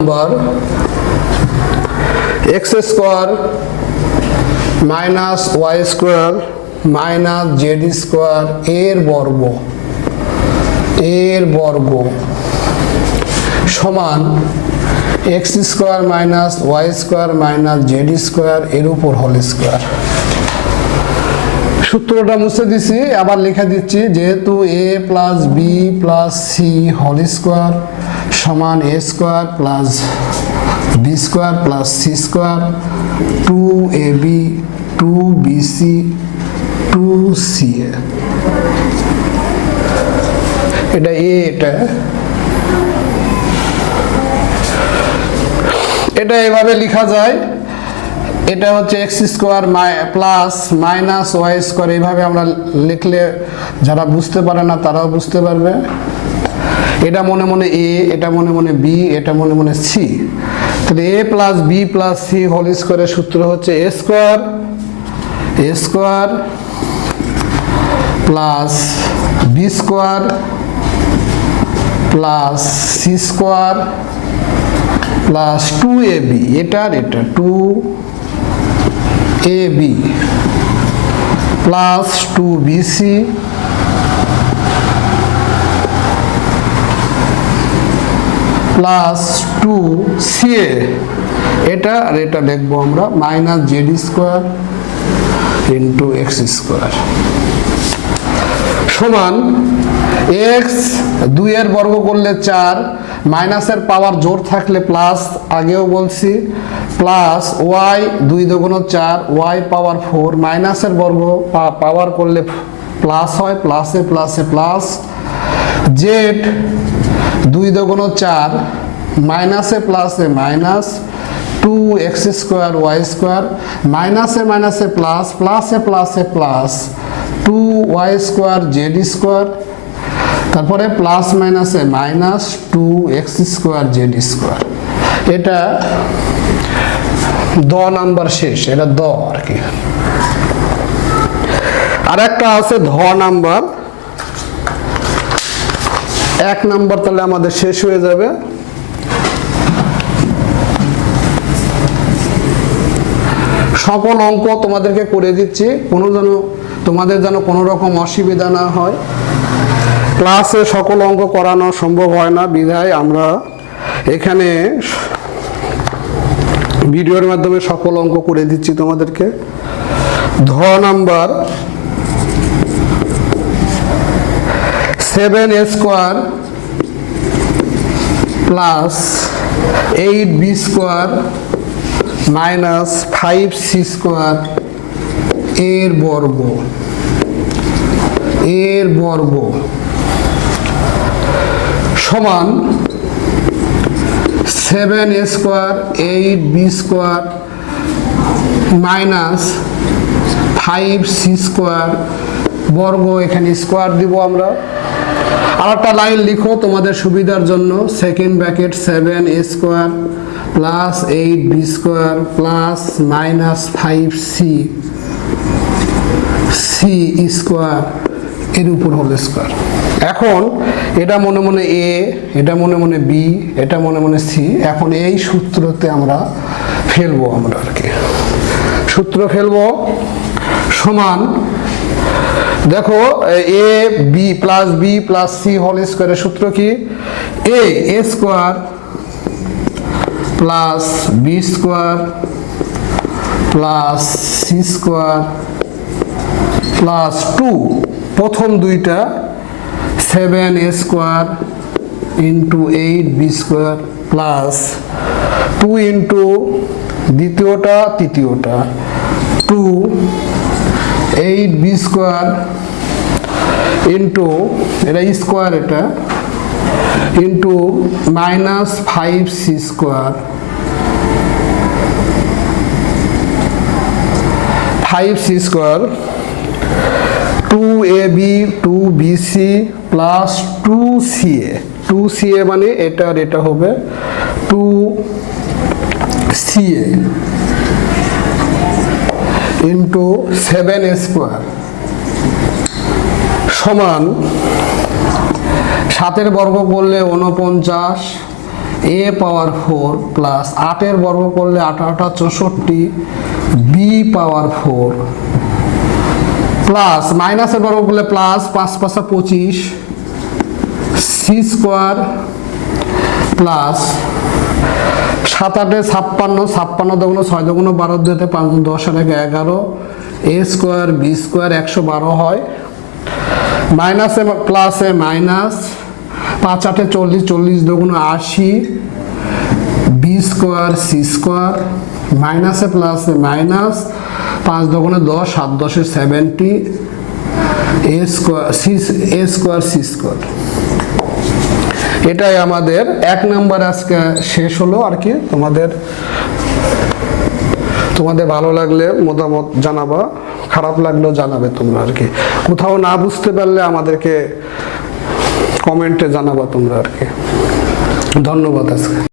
Number x square minus y square minus z square এর বর্গ এর বর্গ সমান x square minus y square minus z square এর উপর হোল স্কোয়ার সূত্রটা মুছে দিছি, আবার লিখে দিচ্ছি, যেহেতু A plus B plus C whole square সমান A square plus B square plus C square two A B two B C two C A এটা এ এটা। এটা এভাবে লেখা যায়। এটা হচ্ছে x square plus minus y square এইভাবে আমরা লিখলে যারা বুঝতে পারে না, তারাও বুঝতে পারবে। এটা মনে মনে এ এটা মনে মনে বি এটা মনে মনে সি তাহলে A plus B plus C whole স্কোয়ারের সূত্র হচ্ছে A square A square plus B square plus C square plus two A B এটার এটা two A B plus two B C plus two C A এটা আর এটা দেখব আমরা minus z square into x square সমান x দুইয়ের বর্গ করলে চার মাইনাসের পাওয়ার জোর থাকলে প্লাস আগেও বলছি প্লাস ওয়াই দুই দোগুণ চার ওয়াই পাওয়ার ফোর মাইনাসের বর্গ পাওয়ার করলে প্লাস হয় প্লাসে প্লাসে প্লাস জেড দুই দোগুণ চার, মাইনাসে প্লাসে minus two x square y square মাইনাসে মাইনাসে প্লাস, প্লাসে প্লাসে plus two y square z square তারপরে প্লাস মাইনাসে minus two x square z square এটা দ নাম্বার শেষ, এটা দ আর কি। আর একটা আছে ধ নাম্বার। এক নাম্বার তাহলে আমাদের শেষ হয়ে যাবে। সকল অঙ্ক তোমাদেরকে করে দিচ্ছি, কোনো যেন, তোমাদের যেন কোনো রকম অসুবিধা না হয়। ক্লাসে সকল অঙ্ক করানো সম্ভব হয় না, বিধায় আমরা এখানে ভিডিওর মাধ্যমে সকল অঙ্ক করে দিচ্ছি তোমাদেরকে। The number seven square plus eight B square minus five C square এর বর্গ এর বর্গ সমান seven square eight B square minus five C square বর্গ এখানে স্কোয়ার দিব আমরা। আর একটা লাইন লিখো তোমাদের সুবিধার জন্য second bracket seven A square plus eight B square plus minus five C C square এর উপর হল স্কোয়ার এখন এটা মনে মনে এ এটা মনে মনে বি এটা মনে মনে সি এখন এই সূত্রতে আমরা ফেলব আমরা আর কি। সূত্র ফেলব সমান দেখো, A B plus B plus C whole স্কোয়ারের সূত্র কি? A A square plus B square plus C square plus two প্রথম দুইটা seven A square into eight B square plus two into দ্বিতীয়টা, তৃতীয়টা। Two eight B square into এটা square এটা into minus five C square five C square two A B two B C plus two C A two C A মানে এটা আর এটা হবে two C A into seven square সমান সাতের বর্গ করলে উনপঞ্চাশ এ পাওয়ার ফোর প্লাস আটের বর্গ করলে আটা চৌষট্টি বি পাওয়ার ফোর প্লাস মাইনাসের বর্গ করলে প্লাস পাঁচ পাঁচা পঁচিশ সি স্কোয়ার প্লাস সাত আটে ছাপ্পান্ন ছাপ্পান্ন দগুণ ছয় দগুণ বারো দুতে পাঁচ দশ আর এক এগারো। এ স্কোয়ার, বি স্কোয়ার একশো বারো হয়। মাইনাসে প্লাসে মাইনাস। পাঁচ আটে চল্লিশ চল্লিশ দগুণ আশি। B square, C square. মাইনাসে প্লাসে মাইনাস। পাঁচ দগুণে দশ, সাত দশে seventy. A square, C, A square, C square. এটাই আমাদের এক নাম্বার আজকে শেষ হলো আর কি। তোমাদের তোমাদের ভালো লাগলে মতামত জানাবা, খারাপ লাগলেও জানাবে তোমরা আর কি। কোথাও না বুঝতে পারলে আমাদেরকে কমেন্টে জানাবা তোমরা আর কি। ধন্যবাদ আজকে।